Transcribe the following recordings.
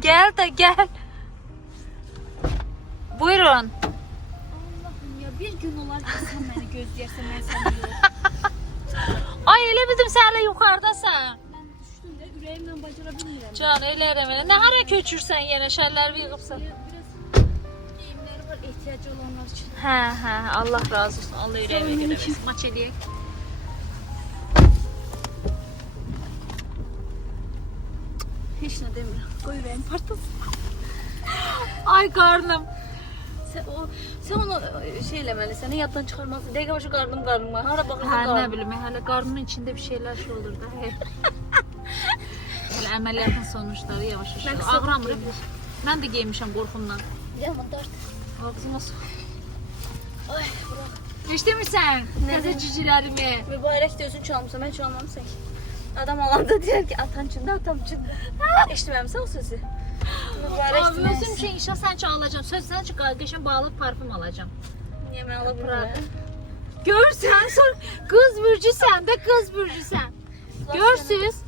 Gel de gel. Buyurun. Allah'ım ya bir gün olar ki sen beni gözləyərsən, mən səni yox. Ay elə bildim sen hala yukarıdasan. Mən düşdüm də ürəyimlə bacara bilmirəm. Can elərim elə. Ne hara köçürsən yenə şəllərimi yığıbsan. Biraz geyimləri var ehtiyacı olanlar üçün. Hə, Allah razı olsun. Allah ürəyimə görə versin. Maç eləyək. Heç nə demirəm. Qoy ürəyim partlasın. Ay qarnım. Sen onu şey eləməlisən, yaddan çıxarmalısın. Dəqiqə başı qarnım var. Hara baxırsan Hə, qarnım. nə bilim, hələ qarnımın içində bir şeyler şey olur da. Hələ əməliyyatın sonuçları yavaş-yavaş. Ağramır. Mən də geymişəm qorxumdan. Yaman dart. Ağzıma su. Ay, bırak. Heç demirsən? Təzə cücülərimi. Mübarək də özün çalmışsan, mən çalmamışsan ki. Adam alanda deyər ki, atan içində, atam içində. Eşitməmişsən o sözü. Mübarək Abi özüm şey inşallah sən üçün alacağım. Söz sən üçün qəşəng bağlı parfüm alacağım. Niyə mən ala bilmirəm? Görsən, qız bürcüsən də qız bürcüsən. Görsüz?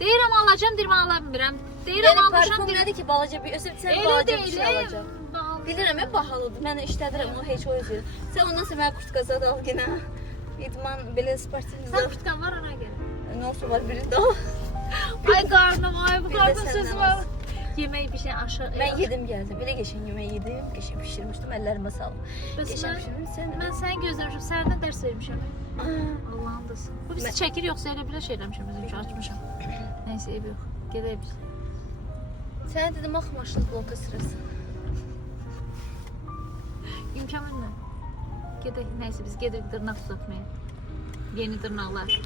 Deyirəm alacağım, deyirəm ala bilmirəm. Deyirəm Benim almışam, parfüm deyirəm. nədir ki, balaca bir, özüm sən Elə balaca bir deyil. şey alacağım. Bilirəm, hep bahalıdır. Mən işlədirəm, onu heç o özü. Sən ondan sonra mənə kurtkası da al yenə. İdman belə sportiv. Sən kurtkan var ona görə. Ne olsa var biri daha. Ay qarnım, ay bu Bir də qarnım səndən sözü var. olsun. Yemək bir şey aşağı. Ben yedim geldim. Elə geçen yemeği yedim. Geçen pişirmiştim. Ellerime sağlık. Bəs Geçen mən- pişirdim. Sen Mən səni gözləmişəm, sərdən dərs vermişəm. Allah'ın dasın. Bu bizi çəkir yoxsa elə belə şey eləmişəm, özüm üçün açmışam. Neyse, ev yox. Gedək biz. Sen dedim ah maşın bloka sırası. İmkan vermə. Gedək, neyse biz gedirik dırnaq uzatmaya. Yeni dırnaqlar.